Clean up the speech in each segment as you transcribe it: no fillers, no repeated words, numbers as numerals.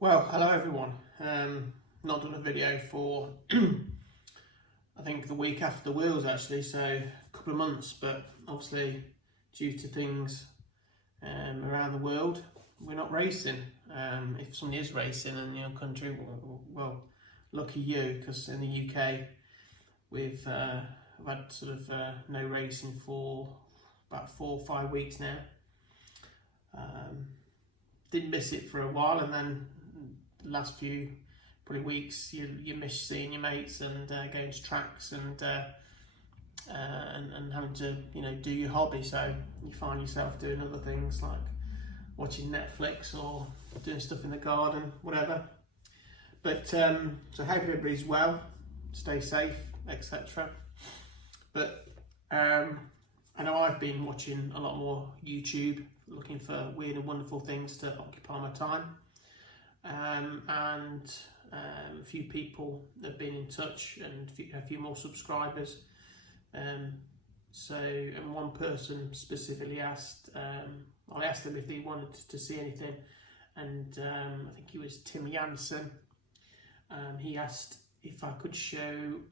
Well, hello everyone. Not done a video for I think the week after the wheels actually, so a couple of months, but obviously due to things around the world, we're not racing. If somebody is racing in your country, well lucky you, because in the UK we've had sort of no racing for about 4 or 5 weeks now. Didn't miss it for a while, and then the last few probably weeks you miss seeing your mates and going to tracks and having to do your hobby, so you find yourself doing other things like watching Netflix or doing stuff in the garden, whatever. But so I hope everybody's well, stay safe, etc. But I know I've been watching a lot more YouTube, looking for weird and wonderful things to occupy my time, and a few people have been in touch and a few more subscribers. So one person specifically asked, I asked him if he wanted to see anything, and I think he was Tim Jansen. He asked if I could show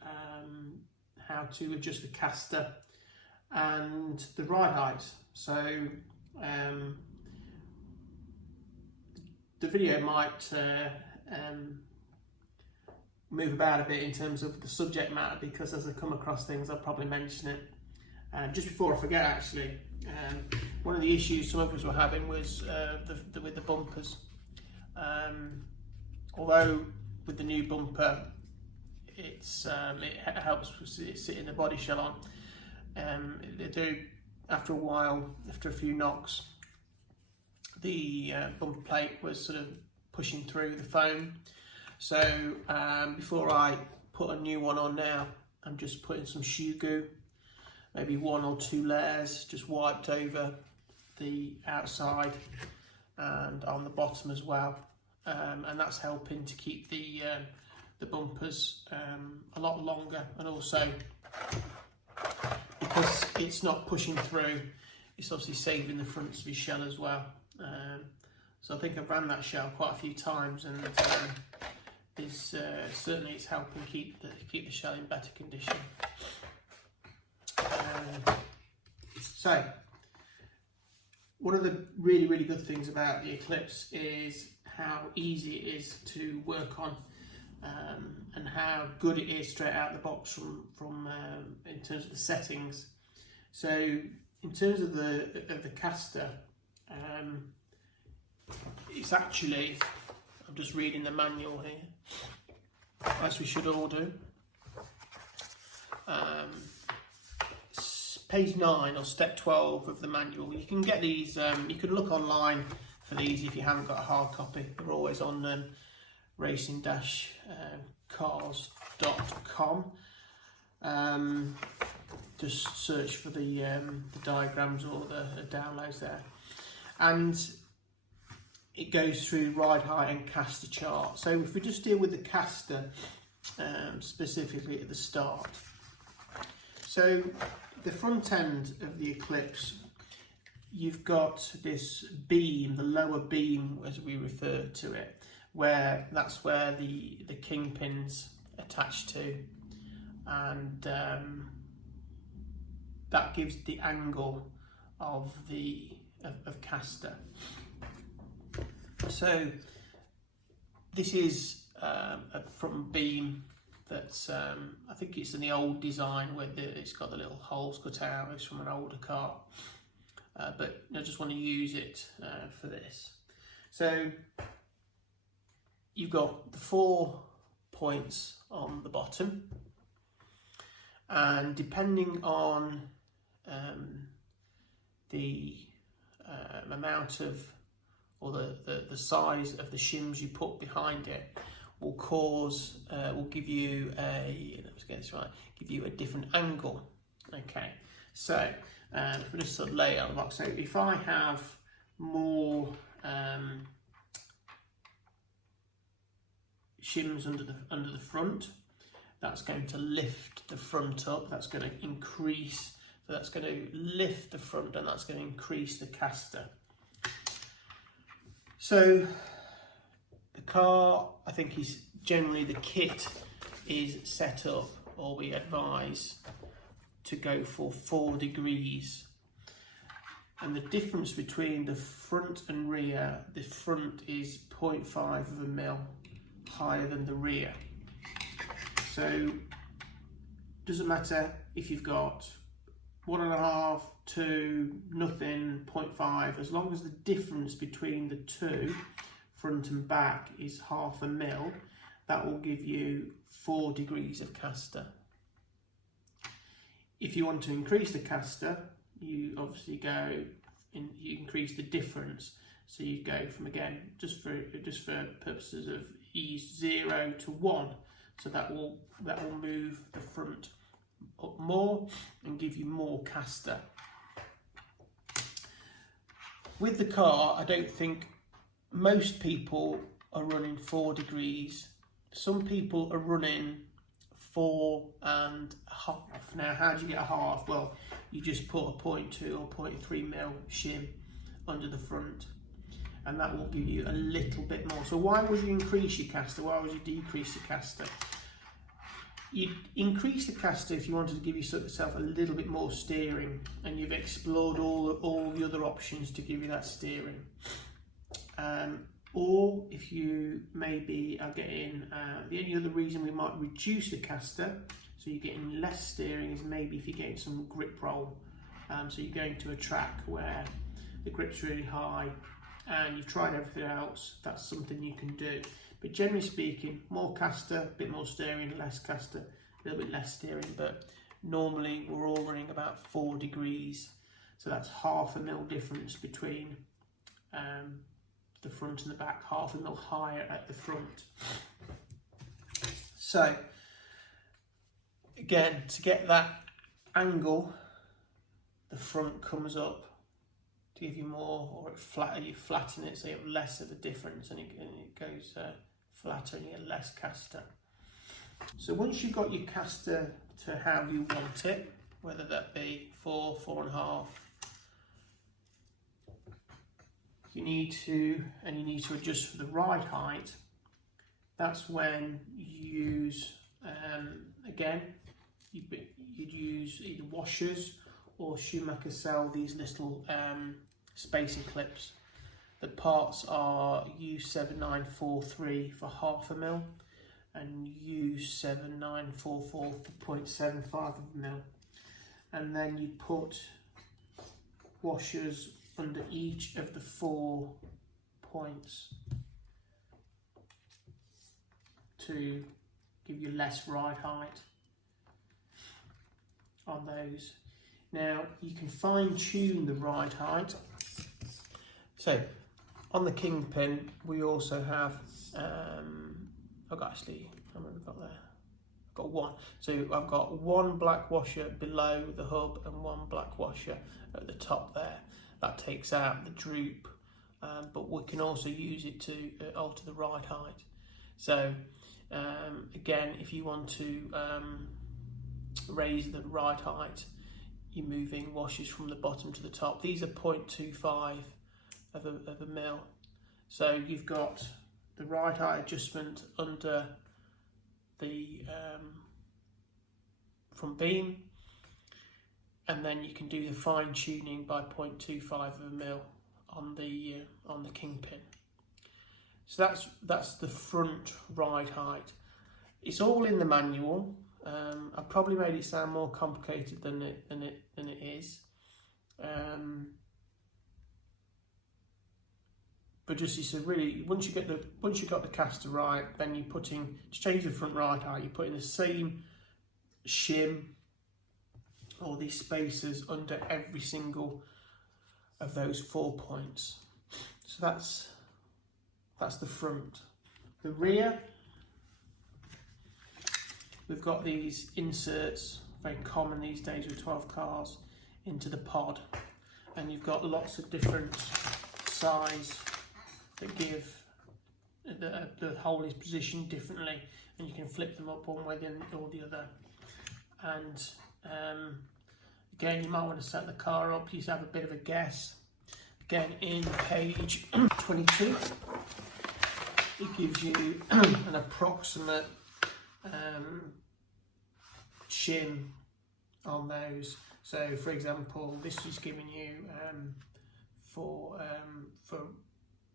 how to adjust the caster and the ride height. So the video might move about a bit in terms of the subject matter, because as I come across things I'll probably mention it. Just before I forget, actually, one of the issues some of us were having was with the bumpers. Although with the new bumper it helps sitting the body shell on, after a while, after a few knocks, the bumper plate was sort of pushing through the foam. So before I put a new one on now, I'm just putting some shoe goo, maybe 1 or 2 layers, just wiped over the outside and on the bottom as well, and that's helping to keep the bumpers a lot longer, and also because it's not pushing through, it's obviously saving the fronts of his shell as well. So I think I've ran that shell quite a few times, and certainly it's helping keep the shell in better condition. So one of the really good things about the Eclipse is how easy it is to work on, and how good it is straight out the box from in terms of the settings. So in terms of the caster, it's actually, I'm just reading the manual here, as we should all do. It's page 9 or step 12 of the manual. You can get these, you can look online for these if you haven't got a hard copy. They're always on racing-cars.com. Just search for the diagrams or the downloads there, and it goes through ride height and caster chart. So if we just deal with the caster specifically at the start, so the front end of the Eclipse, you've got this beam, the lower beam as we refer to it, that's where the kingpins attach to, and that gives the angle of caster. So this is a front beam that's I think it's in the old design where it's got the little holes cut out. It's from an older car, but I just want to use it for this. So you've got the 4 points on the bottom, and depending on the amount of, or the size of the shims you put behind it, will give you let's get this right, give you a different angle. Okay, so if we just sort of lay it on the box, so if I have more shims under the front, that's going to lift the front up, that's going to increase, so that's going to lift the front, and that's going to increase the caster. So the car, I think, is generally the kit is set up, or we advise to go for 4 degrees. And the difference between the front and rear, the front is 0.5 of a mil higher than the rear. So doesn't matter if you've got 1.5, 2, nothing, 0.5, as long as the difference between the two, front and back, is half a mil, that will give you 4 degrees of caster. If you want to increase the caster, you obviously you increase the difference. So you go from, again, just for purposes of ease, 0 to 1. So that will move the front up more and give you more caster. With the car, I don't think most people are running 4 degrees. Some people are running 4.5. Now, how do you get a half? Well, you just put a 0.2 or 0.3 mil shim under the front, and that will give you a little bit more. So why would you increase your caster? Why would you decrease the caster? You'd increase the caster if you wanted to give yourself a little bit more steering, and you've explored all the other options to give you that steering. Or if you maybe are getting, the only other reason we might reduce the caster, so you're getting less steering, is maybe if you're getting some grip roll. So you're going to a track where the grip's really high and you've tried everything else, that's something you can do. But generally speaking, more caster, a bit more steering, less caster, a little bit less steering, but normally we're all running about 4 degrees. So that's half a mil difference between the front and the back, half a mil higher at the front. So again, to get that angle, the front comes up to give you more, or you flatten it so you have less of a difference, and it goes flatter and you get less caster. So once you've got your caster to how you want it, whether that be 4, 4.5, you need to adjust for the ride height. That's when you use, again, you'd use either washers, or Schumacher sell these little space Eclipse. The parts are U7943 for half a mil and U7944 for 0.75 of a mil. And then you put washers under each of the 4 points to give you less ride height on those. Now you can fine tune the ride height. So on the kingpin we also have, I've got actually, how many have we got there? I've got 1. So I've got 1 black washer below the hub and 1 black washer at the top there. That takes out the droop, but we can also use it to alter the ride height. So again, if you want to raise the ride height, you're moving washers from the bottom to the top. These are 0.25 of a mil. So you've got the ride height adjustment under the front beam, and then you can do the fine tuning by 0.25 of a mil on the kingpin. So that's the front ride height. It's all in the manual. I probably made it sound more complicated than it is. But just, it's a really, once you got the caster right, then you're putting, to change the front ride height, you're putting the same shim or these spacers under every single of those 4 points. So that's the front. The rear, we've got these inserts, very common these days with 12 cars, into the pod, and you've got lots of different size that give the hole is positioned differently, and you can flip them up one way or the other. And again, you might want to set the car up, you have a bit of a guess. Again, in page 22, it gives you an approximate shim on those. So for example, this is giving you for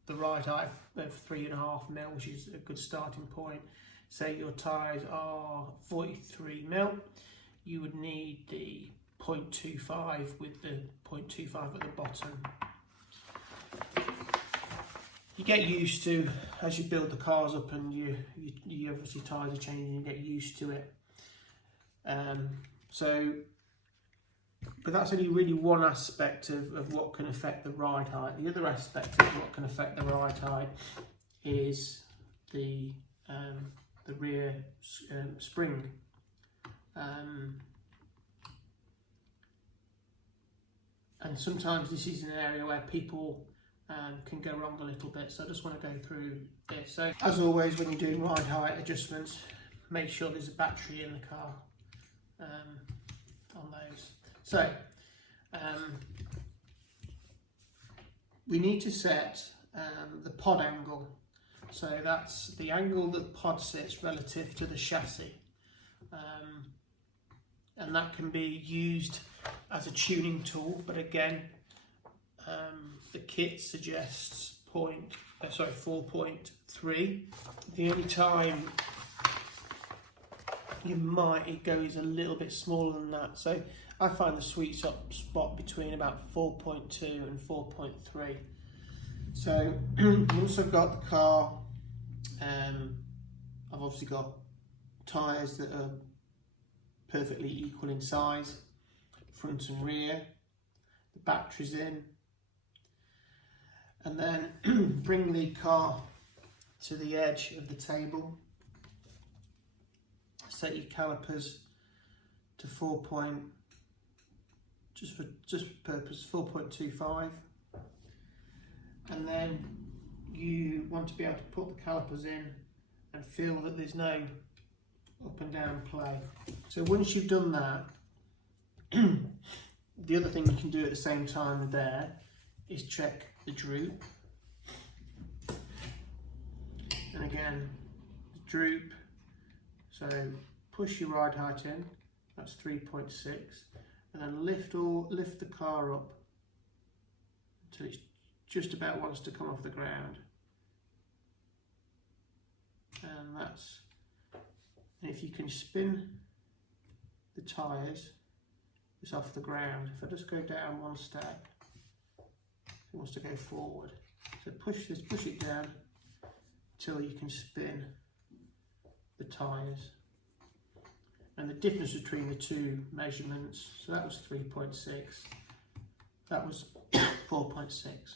the right height of 3.5 mil, which is a good starting point. Say your tyres are 43 mil, you would need the 0.25 with the 0.25 at the bottom. You get used to, as you build the cars up and you obviously tyres are changing, you get used to it. But that's only really one aspect of what can affect the ride height. The other aspect of what can affect the ride height is the rear spring. And sometimes this is an area where people can go wrong a little bit, so I just want to go through this. So as always, when you're doing ride height adjustments, make sure there's a battery in the car on those. So we need to set the pod angle. So that's the angle that the pod sits relative to the chassis. And that can be used as a tuning tool, but again, the kit suggests 4.3. The only time it goes a little bit smaller than that. So I find the sweet spot between about 4.2 and 4.3. So once I've got the car, I've obviously got tyres that are perfectly equal in size, front and rear, the battery's in, and then bring the car to the edge of the table, set your calipers to 4.25, and then you want to be able to put the calipers in and feel that there's no up and down play. So once you've done that, the other thing you can do at the same time there is check the droop. And again, the droop, so push your ride height in, that's 3.6, and then lift the car up until it just about wants to come off the ground. And if you can spin the tyres, it's off the ground. If I just go down one step, it wants to go forward. So push it down until you can spin the tyres. And the difference between the two measurements, so that was 3.6, that was 4.6.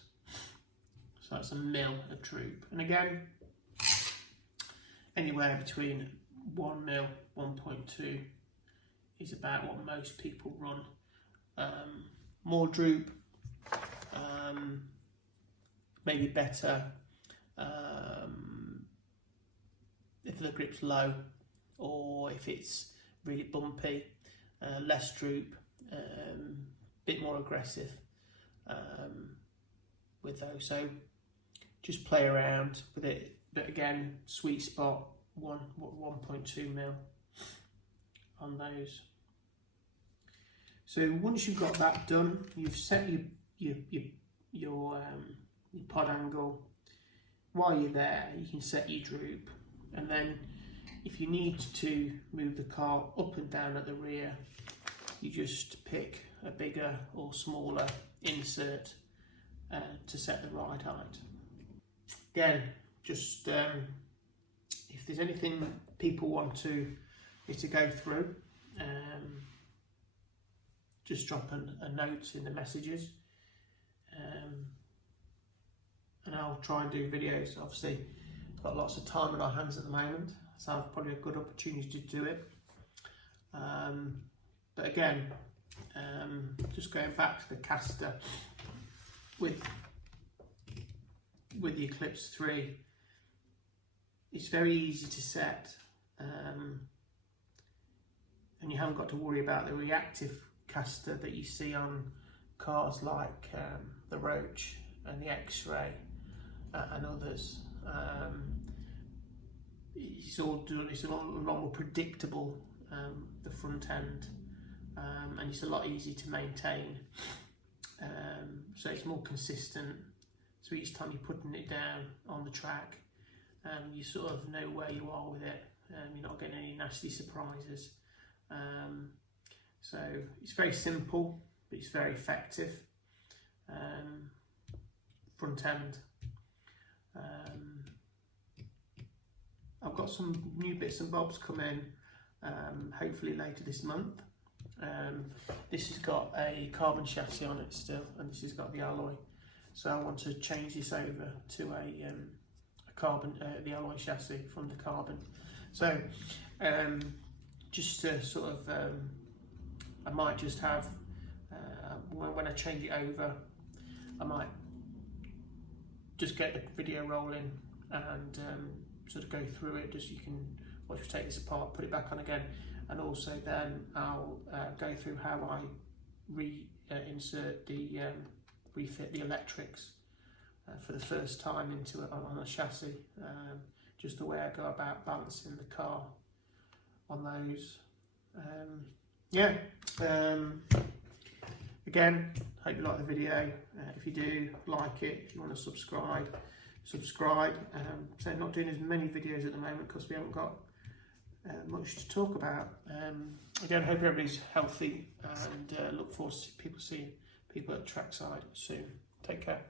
So that's a mil of droop. And again, anywhere between 1 mil, 1.2 is about what most people run. More droop, maybe better if the grip's low or if it's really bumpy. Less droop, bit more aggressive with those. So just play around with it, but again, sweet spot 1.2 mil on those. So once you've got that done, you've set your pod angle. While you're there, you can set your droop, and then if you need to move the car up and down at the rear, you just pick a bigger or smaller insert to set the ride height. Again, just if there's anything people want to go through, just drop a note in the messages, and I'll try and do videos. Obviously, I've got lots of time on our hands at the moment, so I've probably a good opportunity to do it. But again, just going back to the caster with the Eclipse 3, it's very easy to set, and you haven't got to worry about the reactive caster that you see on cars like the Roach and the X-Ray and others. it's all done. It's a lot more predictable, the front end, and it's a lot easier to maintain. So it's more consistent. So each time you're putting it down on the track, you sort of know where you are with it. You're not getting any nasty surprises. So it's very simple, but it's very effective. Front end. I've got some new bits and bobs come in, hopefully later this month. This has got a carbon chassis on it still, and this has got the alloy. So I want to change this over to a carbon, the alloy chassis from the carbon. So just to sort of, I might just have, when I change it over, I might just get the video rolling and sort of go through it, just so you can watch me take this apart, put it back on again, and also then I'll go through how I refit the electrics for the first time into it on a chassis, just the way I go about balancing the car on those. Again, hope you like the video. If you do, like it. If you want to subscribe. So I'm not doing as many videos at the moment because we haven't got much to talk about. Again, hope everybody's healthy, and look forward to seeing people at trackside soon. Take care.